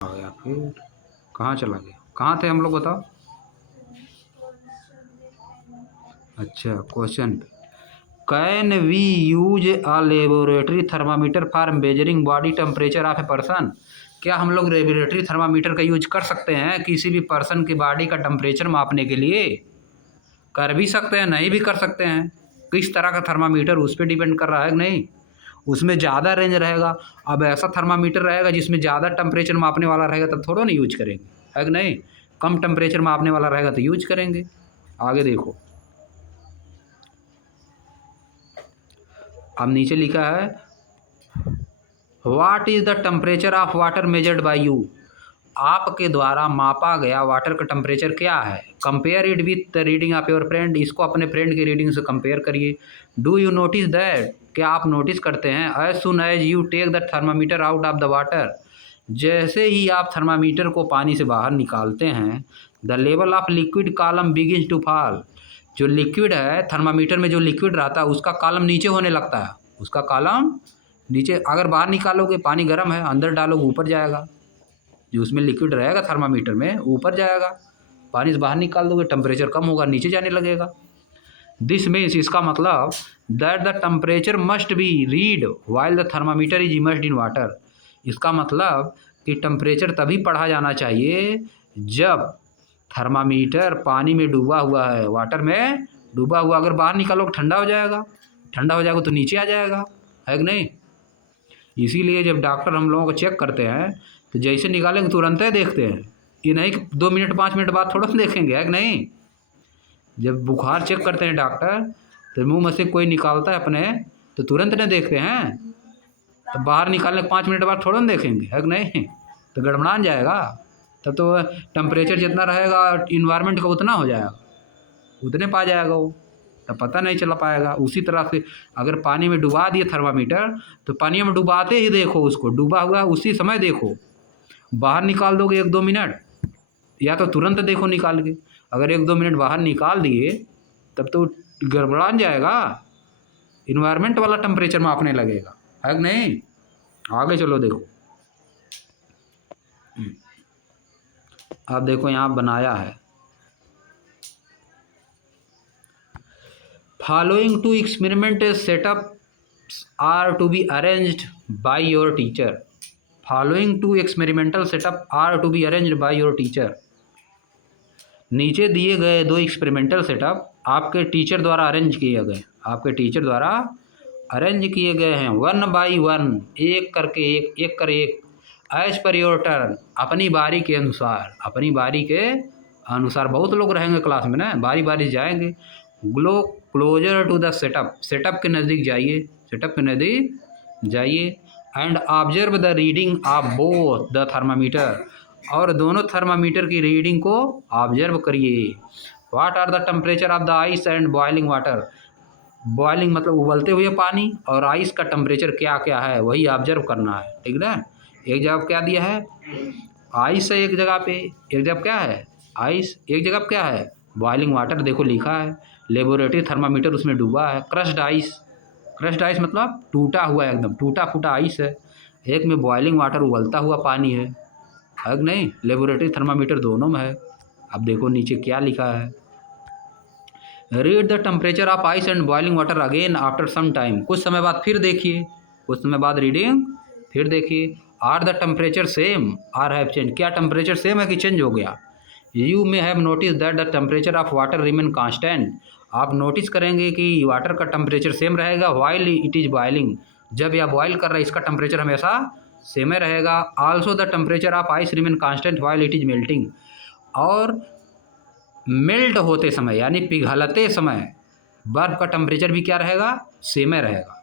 आ गया फिर कहाँ चला गया? कहाँ थे हम लोग बताओ? अच्छा, क्वेश्चन पे। Can we use a laboratory thermometer for measuring body temperature of a person? क्या हम लोग लेबोरेटरी थर्मामीटर का यूज कर सकते हैं किसी भी पर्सन की बॉडी का टेम्परेचर मापने के लिए? कर भी सकते हैं, नहीं भी कर सकते हैं। किस तरह का थर्मामीटर उस पर डिपेंड कर रहा है कि नहीं। उसमें ज़्यादा रेंज रहेगा। अब ऐसा थर्मामीटर रहेगा जिसमें ज़्यादा टेम्परेचर मापने वाला रहेगा तब थोड़ा नहीं यूज करेंगे, है कि नहीं। कम टेम्परेचर मापने वाला रहेगा तो यूज करेंगे। आगे देखो, अब नीचे लिखा है what is the temperature of water measured by you? आपके द्वारा मापा गया वाटर का टेम्परेचर क्या है? Compare it with the reading of your friend. इसको अपने फ्रेंड की रीडिंग से कंपेयर करिए। Do you notice that? क्या आप नोटिस करते हैं? As soon as you take the thermometer out of the water, जैसे ही आप थर्मामीटर को पानी से बाहर निकालते हैं, the level of liquid column begins to fall. जो लिक्विड है थर्मामीटर में, जो लिक्विड रहता है उसका कॉलम नीचे होने लगता है। उसका कॉलम नीचे, अगर बाहर निकालोगे पानी गर्म है, अंदर डालोगे ऊपर जाएगा। जो उसमें लिक्विड रहेगा थर्मामीटर में ऊपर जाएगा, पानी से बाहर निकाल दोगे टेम्परेचर कम होगा, नीचे जाने लगेगा। दिस मीन्स, इसका मतलब that the temperature must be read while the thermometer is immersed in water. इसका मतलब कि टेम्परेचर तभी पढ़ा जाना चाहिए जब थर्मामीटर पानी में डूबा हुआ है, वाटर में डूबा हुआ। अगर बाहर निकालोगे ठंडा हो जाएगा, ठंडा हो जाएगा तो नीचे आ जाएगा, है कि नहीं। इसीलिए जब डॉक्टर हम लोगों को चेक करते हैं तो जैसे निकालेंगे तुरंत ही देखते हैं। ये नहीं कि 2 मिनट 5 मिनट बाद थोड़ा देखेंगे, है कि नहीं। जब बुखार चेक करते हैं डॉक्टर तो मुंह में से कोई निकालता है अपने तो तुरंत नहीं देखते हैं। तो बाहर निकालने के 5 मिनट बाद थोड़ा ना देखेंगे, है कि नहीं। तो गड़बड़ान जाएगा। तब तो टेम्परेचर जितना रहेगा इन्वायरमेंट का उतना हो जाएगा, उतने पा जाएगा वो, तब पता नहीं चला पाएगा। उसी तरह से अगर पानी में डुबा दिए थर्मामीटर तो पानी में डुबाते ही देखो, उसको डूबा हुआ उसी समय देखो। बाहर निकाल दोगे 1-2 मिनट, या तो तुरंत देखो निकाल के। अगर 1-2 मिनट बाहर निकाल दिए तब तो गड़बड़ान जाएगा, इन्वायरमेंट वाला टेम्परेचर मापने लगेगा, है कि नहीं। आगे चलो देखो, आप देखो यहाँ बनाया है following two experiment setups are to be arranged by your teacher. Following two experimental setup are to be arranged by your teacher. नीचे दिए गए 2 एक्सपेरिमेंटल सेटअप आपके टीचर द्वारा अरेंज किए गए, आपके टीचर द्वारा अरेंज किए गए हैं 1 बाई 1, एक करके एक, एक कर एक, एज पर योर टर्न, अपनी बारी के अनुसार, अपनी बारी के अनुसार। बहुत लोग रहेंगे क्लास में ना, बारी बारी जाएंगे। Glow closer to the setup, setup के नज़दीक जाइए, सेटअप के नज़दीक जाइए। And observe the reading of both the thermometer, और दोनों थर्मामीटर की रीडिंग को ऑब्जर्व करिए। What are the temperature of the ice and boiling water. Boiling मतलब उबलते हुए पानी, और आइस का टेम्परेचर क्या क्या है वही ऑब्जर्व करना है, ठीक ना। एक जगह क्या दिया है, आइस है एक जगह पे, एक जगह क्या है आइस, एक जगह क्या है बॉइलिंग वाटर। देखो लिखा है लेबोरेटरी थर्मामीटर उसमें डूबा है। क्रश्ड आइस, क्रश्ड आइस मतलब टूटा हुआ है, एकदम टूटा फूटा आइस है। एक में बॉइलिंग वाटर उबलता हुआ पानी है कि नहीं। लेबोरेटरी थर्मामीटर दोनों में है। अब देखो नीचे क्या लिखा है, read the temperature of ice and boiling water again after some time. कुछ समय बाद फिर देखिए, कुछ समय बाद रीडिंग फिर देखिए। Are the temperature same or have change, क्या टेम्परेचर सेम है कि चेंज हो गया। You may have notice that the temperature of water remain constant. आप नोटिस करेंगे कि वाटर का टेम्परेचर सेम रहेगा वाइल इट इज़ बॉइलिंग, जब यह बॉयल कर रहा है इसका टेम्परेचर हमेशा सेम रहेगा। Also the temperature of ice remain constant while it is melting, और मेल्ट होते समय यानी पिघलते समय बर्फ़ का टेम्परेचर भी क्या रहेगा, सेम रहेगा।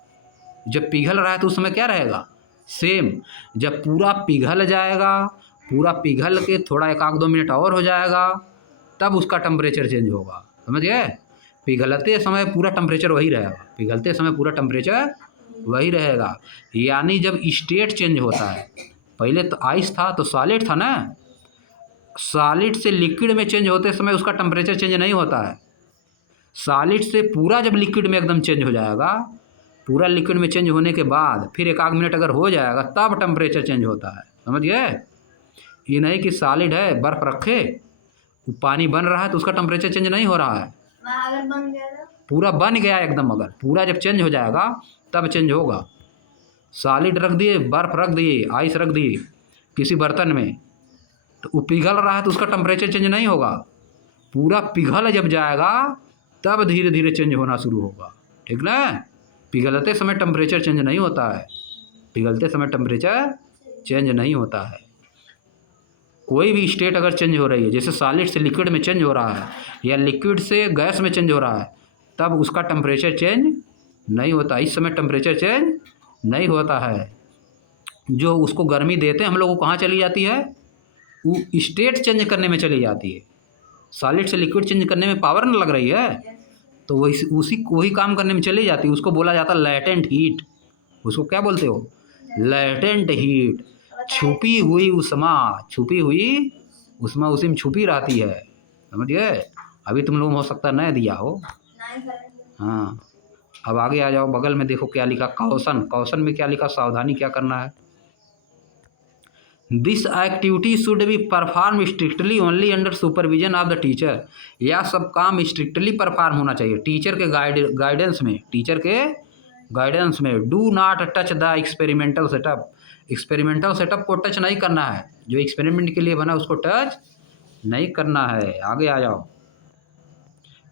जब पिघल रहा है तो उस समय क्या रहेगा, सेम। जब पूरा पिघल जाएगा, पूरा पिघल के थोड़ा 1-2 मिनट और हो जाएगा तब उसका टेम्परेचर चेंज होगा, समझ गए। पिघलते समय पूरा टेम्परेचर वही रहेगा, पिघलते समय पूरा टेम्परेचर वही रहेगा। यानी जब स्टेट चेंज होता है, पहले तो आइस था तो सॉलिड था ना, सॉलिड से लिक्विड में चेंज होते समय उसका टेम्परेचर चेंज नहीं होता है। सॉलिड से पूरा जब लिक्विड में एकदम चेंज हो जाएगा, पूरा लिक्विड में चेंज होने के बाद फिर 1-8 मिनट अगर हो जाएगा तब टेम्परेचर चेंज होता है, समझ गए। ये नहीं कि सॉलिड है बर्फ रखे, पानी बन रहा है तो उसका टेम्परेचर चेंज नहीं हो रहा है। अगर बन गया तो पूरा बन गया एकदम, अगर पूरा जब चेंज हो जाएगा तब चेंज होगा। सॉलिड रख दिए, बर्फ रख दिए, आइस रख दिए किसी बर्तन में, तो वो पिघल रहा है तो उसका टेम्परेचर चेंज नहीं होगा। पूरा पिघल जब जाएगा तब धीरे धीरे चेंज होना शुरू होगा, ठीक ना। पिघलते समय टेम्परेचर चेंज नहीं होता है, पिघलते समय टेम्परेचर चेंज नहीं होता है। कोई भी स्टेट अगर चेंज हो रही है, जैसे सॉलिड से लिक्विड में चेंज हो रहा है या लिक्विड से गैस में चेंज हो रहा है, तब उसका टेम्परेचर चेंज नहीं होता। इस समय टेम्परेचर चेंज नहीं होता है। जो उसको गर्मी देते हैं हम लोग, को कहाँ चली जाती है, वो स्टेट चेंज करने में चली जाती है। सॉलिड से लिक्विड चेंज करने में पावर न लग रही है, तो वही काम करने में चली जाती है। उसको बोला जाता है लैटेंट हीट। उसको क्या बोलते हो, लैटेंट हीट। छुपी हुई उष्मा, छुपी हुई उष्मा उसी में छुपी रहती है, समझ गए। अभी तुम लोग हो सकता है नया दिया हो। हाँ, अब आगे आ जाओ, बगल में देखो क्या लिखा, क्वेश्चन। क्वेश्चन में क्या लिखा, सावधानी क्या करना है। This activity should be perform strictly only under supervision of the teacher. यह सब काम स्ट्रिक्टली परफॉर्म होना चाहिए टीचर के गाइडेंस में, टीचर के गाइडेंस में। Do not touch the experimental setup. Experimental setup को टच नहीं करना है, जो एक्सपेरिमेंट के लिए बना उसको टच नहीं करना है। आगे आ जाओ,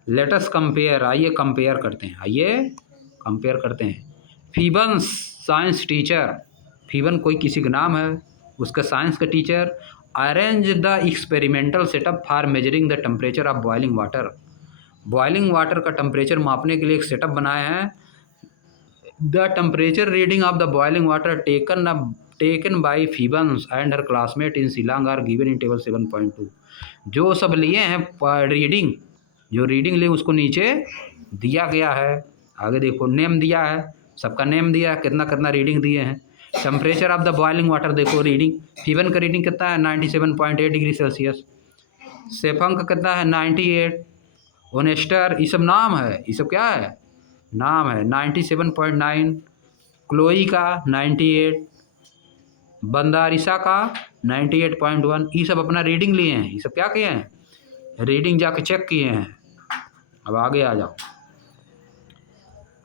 लेटस कंपेयर। आइए कंपेयर करते हैं, आइए कंपेयर करते हैं। फीबन्स साइंस टीचर, फीबन कोई किसी का नाम है, उसका साइंस का teacher. Arrange the experimental setup for measuring the temperature of boiling water. Boiling water का टेम्परेचर मापने के लिए एक सेटअप बनाए हैं। The temperature reading of the boiling water taken by Phibans and her classmate in Shillong are given in table 7.2। जो सब लिए हैं रीडिंग, जो रीडिंग लिए उसको नीचे दिया गया है। आगे देखो, नेम दिया है, सबका नेम दिया है, कितना कितना रीडिंग दिए हैं। Temperature of the boiling water देखो, रीडिंग फीवन का रीडिंग कितना है, 97.8 डिग्री सेल्सियस। सेफंग का कितना है, 98। ओनेस्टर, ये सब नाम है, ये सब क्या है, नाम है। 97.9। क्लोई का 98। बंदारिसा का 98.1। ये सब अपना रीडिंग लिए हैं, ये सब क्या किए हैं, रीडिंग जाके चेक किए हैं। अब आगे आ जाओ,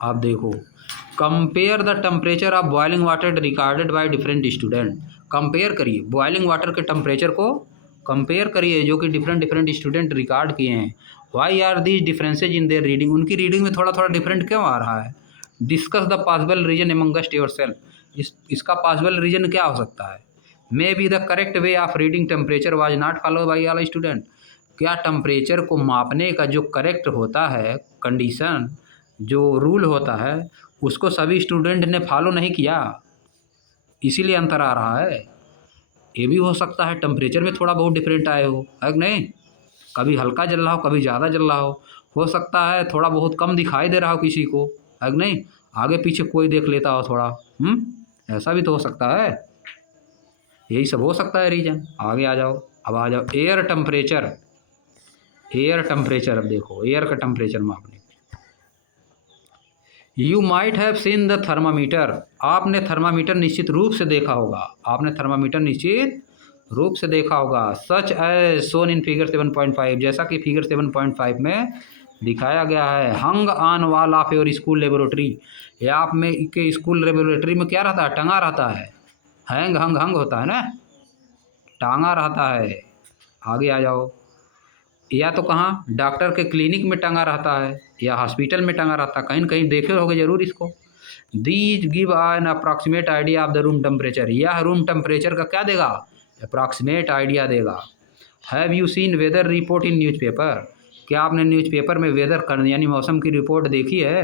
आप देखो, compare the temperature of boiling water recorded by different student. Compare करिए बॉइलिंग वाटर के टेम्परेचर को, कंपेयर करिए जो कि डिफरेंट डिफरेंट स्टूडेंट रिकॉर्ड किए हैं। Why are these differences in their reading. उनकी रीडिंग में थोड़ा थोड़ा डिफरेंट क्यों आ रहा है। Discuss the possible reason amongst yourself. इसका पॉसिबल रीजन क्या हो सकता है। May be the correct way of reading temperature was not follow by all student. क्या टेम्परेचर को मापने का जो करेक्ट होता है कंडीशन, जो रूल होता है, उसको सभी स्टूडेंट ने फॉलो नहीं किया, इसीलिए अंतर आ रहा है। ये भी हो सकता है टेम्परेचर में थोड़ा बहुत डिफरेंट आए हो, है कि नहीं। कभी हल्का जल रहा हो, कभी ज़्यादा जल रहा हो सकता है थोड़ा बहुत कम दिखाई दे रहा हो किसी को, है कि नहीं। आगे पीछे कोई देख लेता हो थोड़ा, ऐसा भी तो हो सकता है। यही सब हो सकता है रीजन। आगे आ जाओ, अब आ जाओ एयर टेम्परेचर। एयर टेम्परेचर, अब देखो एयर का टेम्परेचर मापने। You might have seen the thermometer. आपने थर्मामीटर निश्चित रूप से देखा होगा, आपने थर्मामीटर निश्चित रूप से देखा होगा। Such as Son in figure 7.5, जैसा कि फिगर 7.5 में दिखाया गया है। हंग on wall of your school laboratory. या आप में के स्कूल लेबोरेटरी में क्या रहता है, टंगा रहता है। हैंग हंग हंग होता है ना, टांगा रहता है। आगे आ जाओ, या तो कहाँ डॉक्टर के क्लिनिक में टंगा रहता है या हॉस्पिटल में टंगा रहता है, कहीं न कहीं देखे होगे जरूर इसको। These give an approximate idea of the room temperature. यह रूम टेम्परेचर का क्या देगा, अप्रॉक्सीमेट आइडिया देगा। Have you seen weather report in newspaper. क्या आपने न्यूज़पेपर में वेदर यानी मौसम की रिपोर्ट देखी है,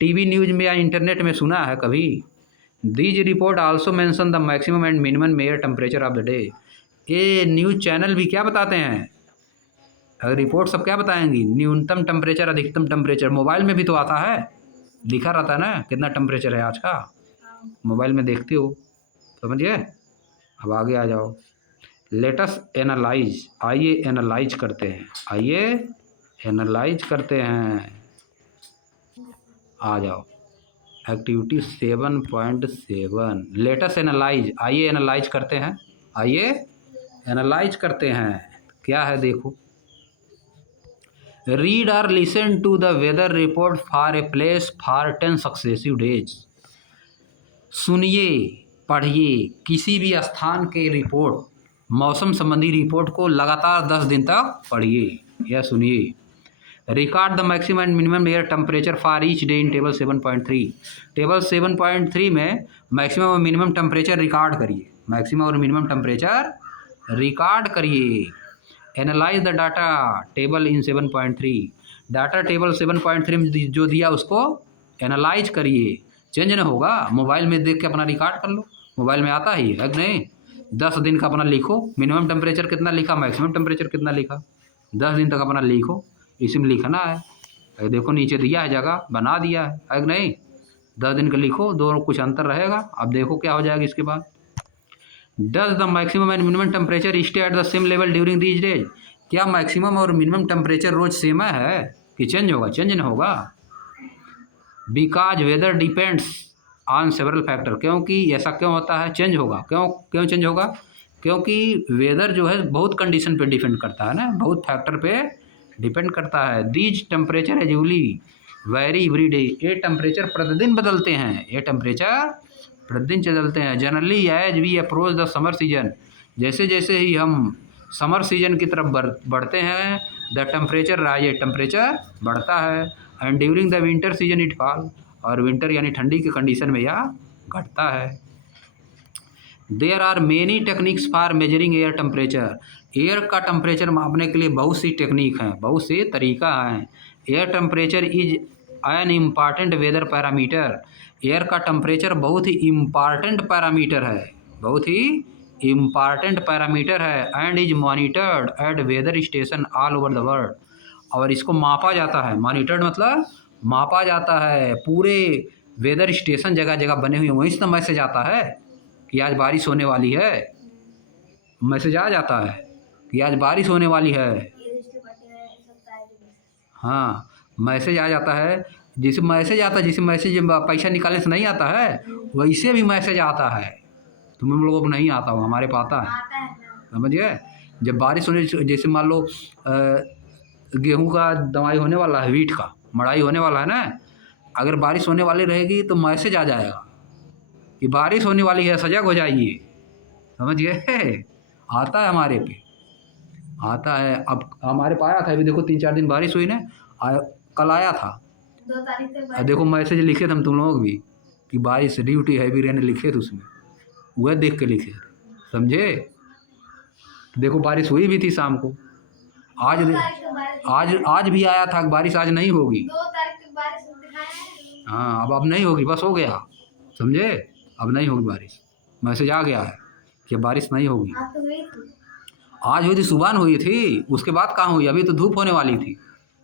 टीवी न्यूज़ में या इंटरनेट में सुना है कभी। These report also mention the maximum and minimum air temperature of the day. ये न्यूज़ चैनल भी क्या बताते हैं, रिपोर्ट सब क्या बताएंगी, न्यूनतम टेम्परेचर अधिकतम टेम्परेचर। मोबाइल में भी तो आता है, लिखा रहता है ना कितना टेम्परेचर है आज का, मोबाइल में देखते हो, समझिए। अब आगे आ जाओ, लेटस एनालाइज। आइए एनालाइज करते हैं, आइए एनालाइज करते हैं। आ जाओ, एक्टिविटी 7.7 लेटस एनालाइज। आइए एनालाइज करते हैं, आइए एनालाइज करते हैं। क्या है देखो, रीड और listen to the weather report for a place for 10 successive days. सुनिए, पढ़िए किसी भी स्थान के रिपोर्ट, मौसम संबंधी रिपोर्ट को लगातार 10 दिन तक पढ़िए या सुनिए। Record the maximum and minimum air temperature for each day in table 7.3। Table 7.3 में मैक्सिमम और मिनिमम टेम्परेचर रिकॉर्ड करिए, मैक्सिमम और मिनिमम टेम्परेचर रिकॉर्ड करिए। Analyse the data table in 7.3। Data table 7.3 में जो दिया उसको एनालाइज करिए। चेंज नहीं होगा, मोबाइल में देख के अपना रिकॉर्ड कर लो, मोबाइल में आता ही है कि नहीं। 10 दिन का अपना लिखो, मिनिमम टेम्परेचर कितना लिखा, मैक्सिमम टेम्परेचर कितना लिखा, 10 दिन तक अपना लिखो, इसी में लिखना है। देखो नीचे दिया है, जगह बना दिया है कि नहीं। 10 दिन का लिखो, दोनों कुछ अंतर रहेगा। अब देखो क्या हो जाएगा इसके बाद। Does the maximum and minimum temperature stay at the same level during these days. क्या मैक्सिमम और मिनिमम टेम्परेचर रोज सेम है कि चेंज होगा? चेंज नहीं होगा। Because weather depends on several factor. क्योंकि ऐसा क्यों होता है, चेंज होगा। क्यों चेंज होगा? क्योंकि वेदर जो है बहुत कंडीशन पे डिपेंड करता है ना, बहुत फैक्टर पे डिपेंड करता है। These temperature usually vary every day. ये टेम्परेचर प्रतिदिन बदलते हैं, ये टेम्परेचर प्रतिदिन बदलते हैं। Generally as we approach the summer season, जैसे जैसे ही हम समर सीजन की तरफ बढ़ते हैं, द टेम्परेचर राइज, टेम्परेचर बढ़ता है। And during the winter season it fall, और विंटर यानी ठंडी की कंडीशन में यह घटता है। There are many techniques for measuring air temperature. Air का टेम्परेचर मापने के लिए बहुत सी टेक्निक हैं, बहुत से तरीका हैं। Air temperature is an important weather parameter. Air का टेम्परेचर बहुत ही इम्पॉर्टेंट पैरामीटर है, बहुत ही इम्पॉर्टेंट पैरामीटर है। And is monitored at weather station all over the world. और इसको मापा जाता है, मॉनिटर्ड मतलब मापा जाता है। पूरे वेदर स्टेशन जगह जगह बने हुए हैं, वहीं से तो मैसेज आता है कि आज बारिश होने वाली है। मैसेज आ जाता है कि आज बारिश होने वाली है। हाँ, मैसेज आ जाता है। जिसे मैसेज आता है, जिसे मैसेज पैसा निकालने से नहीं आता है, वैसे भी मैसेज आता है। तुम लोगों को नहीं आता हो, हमारे पास आता है, समझिए। जब बारिश होने, जैसे मान लो गेहूं का दवाई होने वाला है, वीट का मड़ाई होने वाला है ना, अगर बारिश होने वाली रहेगी तो मैसेज आ जाएगा कि बारिश होने वाली है, सजग हो जाइए, समझिए। आता है हमारे पे, आता है। अब हमारे पे आया था, अभी देखो 3-4 दिन बारिश हुई ना, कल आया था 2 तारीख तक। देखो मैसेज लिखे थे हम तुम लोग भी कि बारिश ड्यूटी हैवी रहने लिखे थे, उसमें वह देख के लिखे, समझे। देखो बारिश हुई भी थी शाम को। आज भी आया था, बारिश आज नहीं होगी। 2 तारीख तक बारिश दिखाया है। हाँ, अब नहीं होगी, बस हो गया, समझे। अब नहीं होगी बारिश, मैसेज आ गया है कि बारिश नहीं होगी। आज हुई थी, सुबह हुई थी, उसके बाद कहाँ हुई? अभी तो धूप होने वाली थी,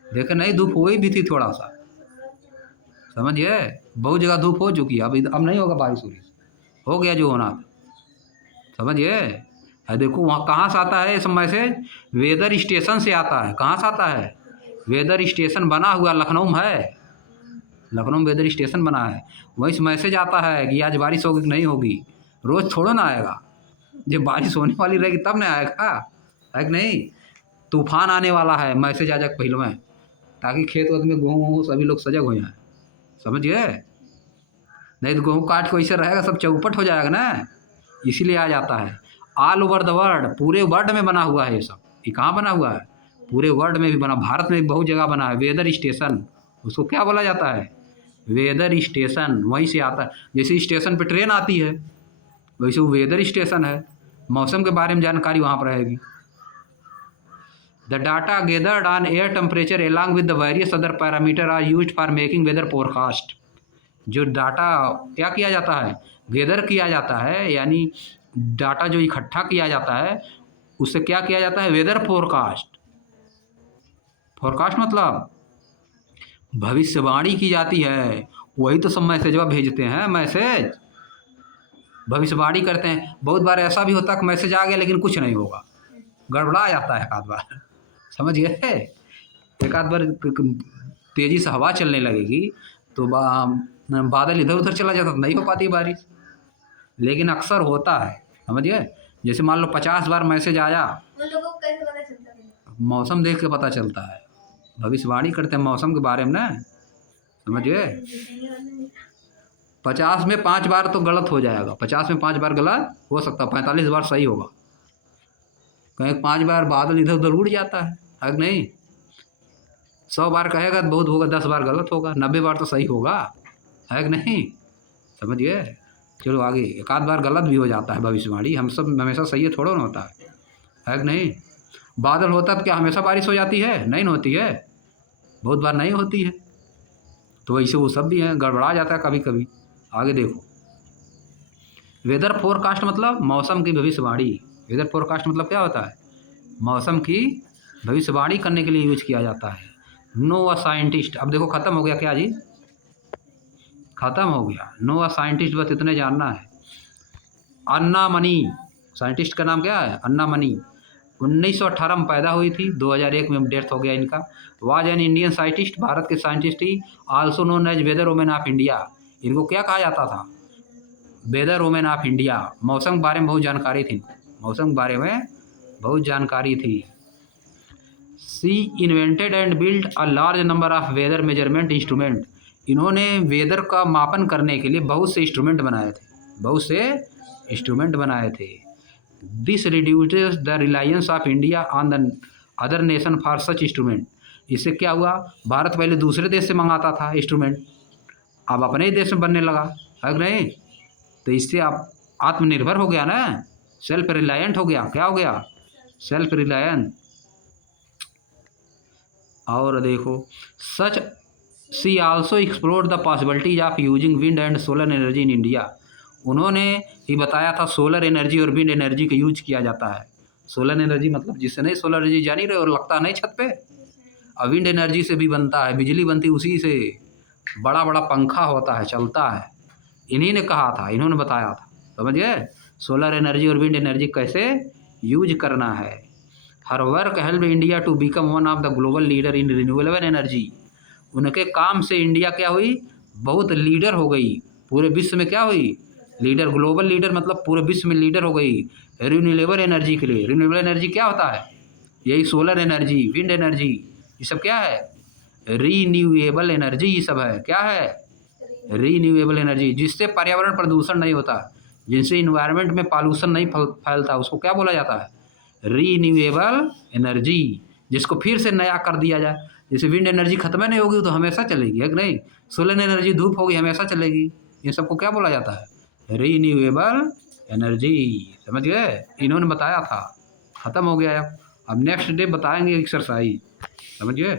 देखे नहीं, धूप हुई भी थी थोड़ा सा, समझिए। बहुत जगह धूप हो चुकी है, अब नहीं होगा बारिश उरिश, हो गया जो होना था, समझिए। देखो वहाँ कहाँ से आता है ये सब मैसेज? वेदर स्टेशन से आता है। कहाँ से आता है? वेदर स्टेशन बना हुआ लखनऊ में है, लखनऊ में वेदर स्टेशन बना है, वहीं से मैसेज आता है कि आज बारिश होगी कि नहीं होगी। रोज़ थोड़ा ना आएगा, जब बारिश होने वाली रहेगी तब ना आएगा, है कि नहीं। तूफान आने वाला है, मैसेज आ जाए पहले में, ताकि खेत वेत में गेहूँ वहूँ सभी लोग सजग हो जाए, समझिए। नहीं तो गेहूँ काट के वैसे रहेगा, सब चौपट हो जाएगा ना, इसीलिए आ जाता है। ऑल ओवर द वर्ल्ड, पूरे वर्ल्ड में बना हुआ है ये सब। ये कहाँ बना हुआ है? पूरे वर्ल्ड में भी बना, भारत में भी बहुत जगह बना है। वेदर स्टेशन, उसको क्या बोला जाता है? वेदर स्टेशन, वहीं से आता है। जैसे स्टेशन पे ट्रेन आती है, वैसे वो वेदर स्टेशन है, मौसम के बारे में जानकारी वहाँ पर रहेगी। The data gathered on air temperature along with the various other parameter are used for making weather forecast. जो डाटा क्या किया जाता है? गेदर किया जाता है, यानी डाटा जो इकट्ठा किया जाता है उससे क्या किया जाता है? Weather forecast. फोरकास्ट मतलब भविष्यवाणी की जाती है, वही तो सब मैसेज भेजते हैं, मैसेज भविष्यवाणी करते हैं। बहुत बार ऐसा भी होता है कि मैसेज आ गया लेकिन कुछ नहीं होगा, गड़बड़ा जाता है एक आध बार, समझ गए। एक आध बार तेज़ी से हवा चलने लगेगी तो बादल इधर उधर चला जाता तो नहीं हो पाती बारिश, लेकिन अक्सर होता है, समझिए। जैसे मान लो 50 बार मैसेज आया, उन लोगों को कैसे पता चलता है? मौसम देख के पता चलता है। भविष्यवाणी करते हैं मौसम के बारे में ना, समझ गए। 50 में 5 बार तो गलत हो जाएगा, 50 में 5 बार गलत हो सकता है, 45 बार सही होगा। कहीं 5 बार बादल इधर उधर उड़ जाता है कि नहीं। 100 बार कहेगा तो बहुत होगा, 10 बार गलत होगा, 90 बार तो सही होगा, है कि नहीं, समझ गए। चलो आगे, एक आध बार गलत भी हो जाता है भविष्यवाणी, हम सब हमेशा सही थोड़ा ना होता है कि नहीं। बादल होता तो क्या हमेशा बारिश हो जाती है? नहीं होती है, बहुत बार नहीं होती है। तो वैसे वो सब भी हैं, गड़बड़ा जाता है कभी कभी। आगे देखो, वेदर फोरकास्ट मतलब मौसम की भविष्यवाणी। वेदर फोरकास्ट मतलब क्या होता है? मौसम की भविष्यवाणी करने के लिए यूज किया जाता है। नो अ साइंटिस्ट, अब देखो ख़त्म हो गया क्या जी, ख़त्म हो गया। नो अ साइंटिस्ट, बस इतने जानना है। अन्ना मनी, साइंटिस्ट का नाम क्या है? अन्ना मनी। 1918 में पैदा हुई थी, 2001 में डेथ हो गया इनका। Was an Indian scientist, Bharat के साइंटिस्ट ही। Also known as weather women of India. इनको क्या कहा जाता था? Weather women of India. मौसम के बारे में बहुत जानकारी थी, मौसम के बारे में बहुत जानकारी थी। She invented and build a large number of weather measurement instrument. इन्होंने वेदर का मापन करने के लिए बहुत से इंस्ट्रूमेंट बनाए थे, बहुत से इंस्ट्रूमेंट बनाए थे। This reduces the Reliance of India on the other nation for such instrument. इससे क्या हुआ? भारत पहले दूसरे देश से मंगाता था इंस्ट्रूमेंट, अब अपने ही देश में बनने लगा, है कि नहीं। तो इससे आप आत्मनिर्भर हो गया ना, सेल्फ रिलायंट हो गया। क्या हो गया? Self reliant. और देखो, सच she also explore the possibilities of using wind and solar energy in India. उन्होंने ही बताया था सोलर एनर्जी और विंड एनर्जी का यूज किया जाता है। सोलर एनर्जी मतलब जिससे नहीं, सोलर एनर्जी जानी रहे और लगता नहीं छत पे। और विंड एनर्जी से भी बनता है, बिजली बनती उसी से, बड़ा बड़ा पंखा होता है, चलता है। इन्हीं ने कहा था, इन्होंने बताया था, समझ गए। सोलर एनर्जी और विंड एनर्जी कैसे यूज करना है। Her work help India to become one of the global leader in renewable energy. उनके काम से इंडिया क्या हुई? बहुत लीडर हो गई, पूरे विश्व में क्या हुई? लीडर, ग्लोबल लीडर मतलब पूरे विश्व में लीडर हो गई रिन्यूएबल एनर्जी के लिए। रिन्यूएबल एनर्जी क्या होता है? यही सोलर एनर्जी, विंड एनर्जी, ये सब क्या है? रीन्यूएबल एनर्जी, ये सब है। क्या है? रीन्यूएबल एनर्जी, जिससे पर्यावरण प्रदूषण नहीं होता, जिनसे इन्वायरमेंट में पॉल्यूशन नहीं फैलता, उसको क्या बोला जाता है? Renewable energy. जिसको फिर से नया कर दिया जाए, जैसे विंड एनर्जी खत्म नहीं होगी तो हमेशा चलेगी, है कि नहीं। सोलर एनर्जी धूप होगी हमेशा चलेगी। इन सबको क्या बोला जाता है? रीन्यूएबल एनर्जी, समझ गए। इन्होंने बताया था, ख़त्म हो गया। अब नेक्स्ट डे बताएंगे एक्सरसाइज, समझ गए।